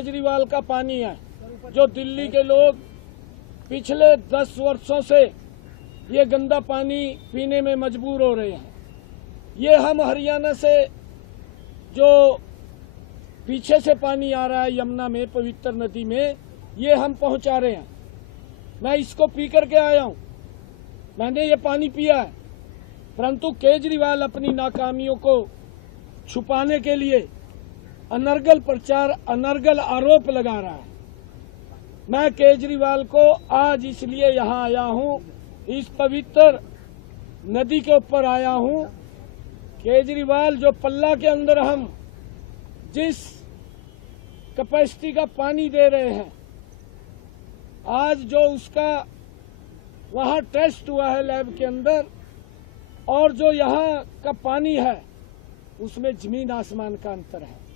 केजरीवाल का पानी है जो दिल्ली के लोग पिछले 10 वर्षों से ये गंदा पानी पीने में मजबूर हो रहे हैं। ये हम हरियाणा से जो पीछे से पानी आ रहा है यमुना में, पवित्र नदी में, ये हम पहुंचा रहे हैं। मैं इसको पी करके आया हूं, मैंने ये पानी पिया है, परंतु केजरीवाल अपनी नाकामियों को छुपाने के लिए अनर्गल प्रचार, अनर्गल आरोप लगा रहा है। मैं केजरीवाल को आज इसलिए यहाँ आया हूँ, इस पवित्र नदी के ऊपर आया हूँ। केजरीवाल जो पल्ला के अंदर हम जिस कैपेसिटी का पानी दे रहे हैं, आज जो उसका वहाँ टेस्ट हुआ है लैब के अंदर, और जो यहाँ का पानी है उसमें जमीन आसमान का अंतर है।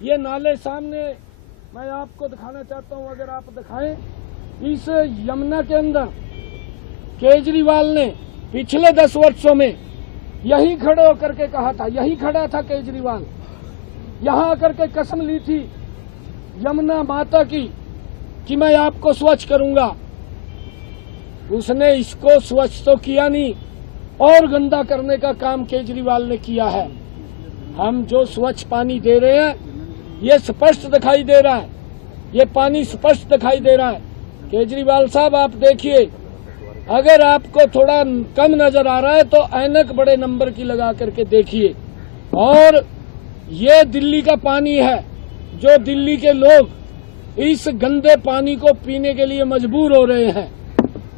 ये नाले सामने मैं आपको दिखाना चाहता हूं, अगर आप दिखाएं। इस यमुना के अंदर केजरीवाल ने पिछले 10 वर्षों में यहीं खड़े होकर के कहा था, यहीं खड़ा था केजरीवाल, यहां आकर के कसम ली थी यमुना माता की कि मैं आपको स्वच्छ करूंगा। उसने इसको स्वच्छ तो किया नहीं, और गंदा करने का काम केजरीवाल ने किया है। हम जो स्वच्छ पानी दे रहे हैं ये स्पष्ट दिखाई दे रहा है, ये पानी स्पष्ट दिखाई दे रहा है। केजरीवाल साहब आप देखिए, अगर आपको थोड़ा कम नजर आ रहा है तो ऐनक बड़े नंबर की लगा करके देखिए। और ये दिल्ली का पानी है जो दिल्ली के लोग इस गंदे पानी को पीने के लिए मजबूर हो रहे हैं।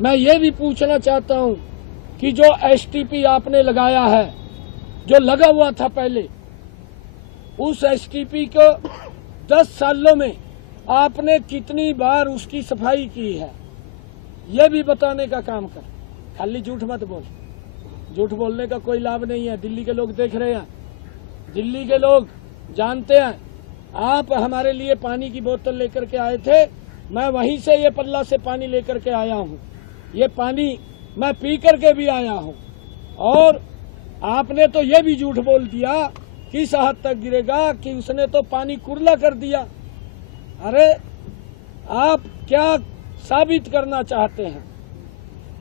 मैं ये भी पूछना चाहता हूँ कि जो एसटीपी आपने लगाया है, जो लगा हुआ था पहले, उस एसटीपी को 10 सालों में आपने कितनी बार उसकी सफाई की है, ये भी बताने का काम कर। खाली झूठ मत बोल, झूठ बोलने का कोई लाभ नहीं है। दिल्ली के लोग देख रहे हैं, दिल्ली के लोग जानते हैं। आप हमारे लिए पानी की बोतल लेकर के आए थे, मैं वहीं से ये पल्ला से पानी लेकर के आया हूँ। ये पानी मैं पी करके भी आया हूँ। और आपने तो ये भी झूठ बोल दिया किस हद तक गिरेगा कि उसने तो पानी कुरला कर दिया। अरे आप क्या साबित करना चाहते हैं?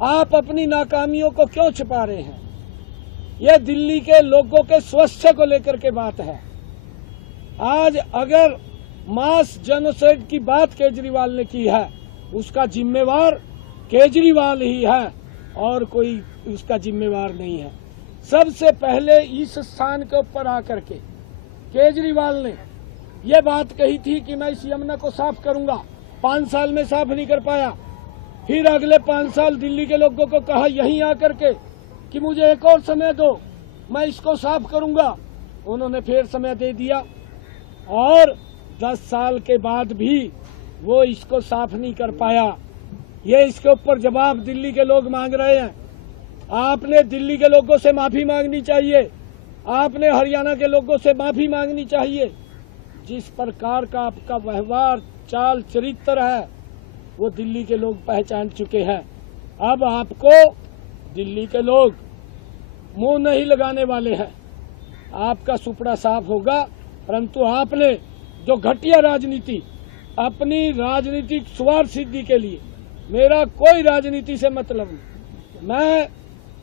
आप अपनी नाकामियों को क्यों छिपा रहे हैं? ये दिल्ली के लोगों के स्वास्थ्य को लेकर के बात है। आज अगर मास जेनोसाइड की बात केजरीवाल ने की है, उसका जिम्मेवार केजरीवाल ही है और कोई उसका जिम्मेवार नहीं है। सबसे पहले इस स्थान के ऊपर आकर के केजरीवाल ने यह बात कही थी कि मैं इस यमुना को साफ करूंगा। 5 साल में साफ नहीं कर पाया। फिर अगले 5 साल दिल्ली के लोगों को कहा यहीं आकर के कि मुझे एक और समय दो, मैं इसको साफ करूंगा। उन्होंने फिर समय दे दिया और 10 साल के बाद भी वो इसको साफ नहीं कर पाया। ये इसके ऊपर जवाब दिल्ली के लोग मांग रहे हैं। आपने दिल्ली के लोगों से माफी मांगनी चाहिए, आपने हरियाणा के लोगों से माफी मांगनी चाहिए। जिस प्रकार का आपका व्यवहार, चाल, चरित्र है, वो दिल्ली के लोग पहचान चुके हैं। अब आपको दिल्ली के लोग मुंह नहीं लगाने वाले हैं, आपका सुपड़ा साफ होगा। परंतु आपने जो घटिया राजनीति, अपनी राजनीतिक स्वार्थ सिद्धि के लिए, मेरा कोई राजनीति से मतलब नहीं, मैं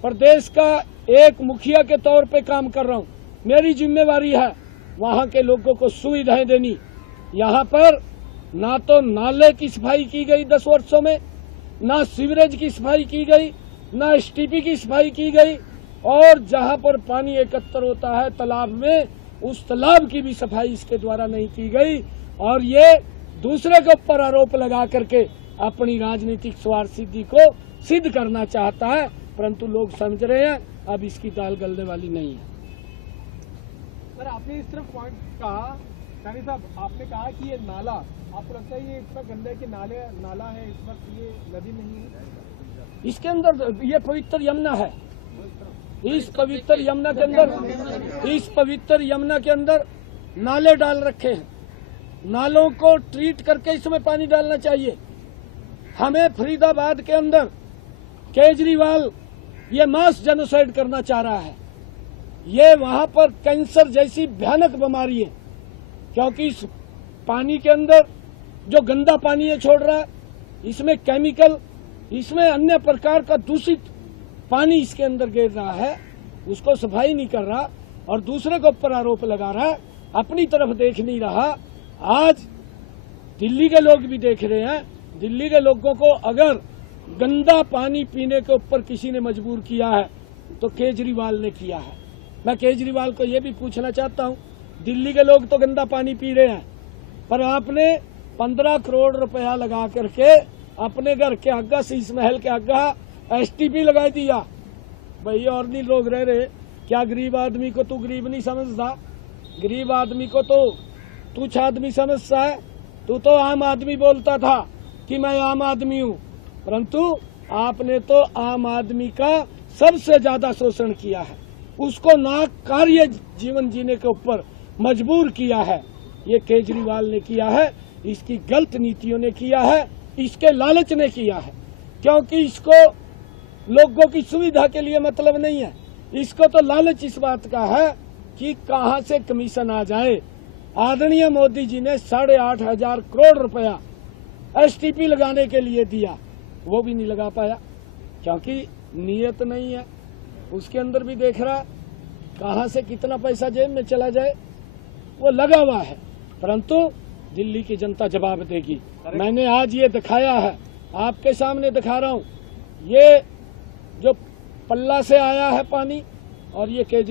प्रदेश का एक मुखिया के तौर पे काम कर रहा हूँ। मेरी जिम्मेवारी है वहाँ के लोगों को सुविधाएं देनी। यहाँ पर ना तो नाले की सफाई की गई 10 वर्षों में, ना सीवरेज की सफाई की गई, ना एसटीपी की सफाई की गई, और जहाँ पर पानी एकत्र होता है तालाब में, उस तालाब की भी सफाई इसके द्वारा नहीं की गई। और ये दूसरे के ऊपर आरोप लगा करके अपनी राजनीतिक स्वार्थ सिद्धि को सिद्ध करना चाहता है। परंतु लोग समझ रहे हैं अब इसकी दाल गलने वाली नहीं है। सर, आपने इस तरफ पॉइंट कहा, सानी साहब, आपने कहा कि ये नाला, आपको लगता है ये इतना गंदा है कि नाला है, इस वक्त ये नदी नहीं है? इसके अंदर ये पवित्र यमुना है। इस पवित्र यमुना के अंदर नाले डाल रखे हैं। नालों को ट्रीट करके इसमें पानी डालना चाहिए। हमें फरीदाबाद के अंदर केजरीवाल ये मास जेनोसाइड करना चाह रहा है। ये वहां पर कैंसर जैसी भयानक बीमारी है, क्योंकि पानी के अंदर जो गंदा पानी ये छोड़ रहा है, इसमें केमिकल, इसमें अन्य प्रकार का दूषित पानी इसके अंदर गिर रहा है, उसको सफाई नहीं कर रहा और दूसरे के ऊपर आरोप लगा रहा है, अपनी तरफ देख नहीं रहा। आज दिल्ली के लोग भी देख रहे हैं। दिल्ली के लोगों को अगर गंदा पानी पीने के ऊपर किसी ने मजबूर किया है तो केजरीवाल ने किया है। मैं केजरीवाल को यह भी पूछना चाहता हूं, दिल्ली के लोग तो गंदा पानी पी रहे हैं, पर आपने 15 करोड़ रुपया लगा करके अपने घर के आगे, शीश महल के आगे एसटीपी लगा दिया। भाई और नहीं लोग रह रहे, क्या गरीब आदमी को तू गरीब नहीं समझता? गरीब आदमी को तो तुच्छ आदमी समझता है। तू तो आम आदमी बोलता था कि मैं आम आदमी हूं, परंतु आपने तो आम आदमी का सबसे ज्यादा शोषण किया है, उसको नाकार्य जीवन जीने के ऊपर मजबूर किया है। ये केजरीवाल ने किया है, इसकी गलत नीतियों ने किया है, इसके लालच ने किया है, क्योंकि इसको लोगों की सुविधा के लिए मतलब नहीं है। इसको तो लालच इस बात का है कि कहां से कमीशन आ जाए। आदरणीय मोदी जी ने 8,500 करोड़ रुपया एसटीपी लगाने के लिए दिया, वो भी नहीं लगा पाया क्योंकि नीयत नहीं है। उसके अंदर भी देख रहा कहां से कितना पैसा जेब में चला जाए, वो लगा हुआ है, परंतु दिल्ली की जनता जवाब देगी। मैंने आज ये दिखाया है, आपके सामने दिखा रहा हूं, ये जो पल्ला से आया है पानी और ये केजरीवाल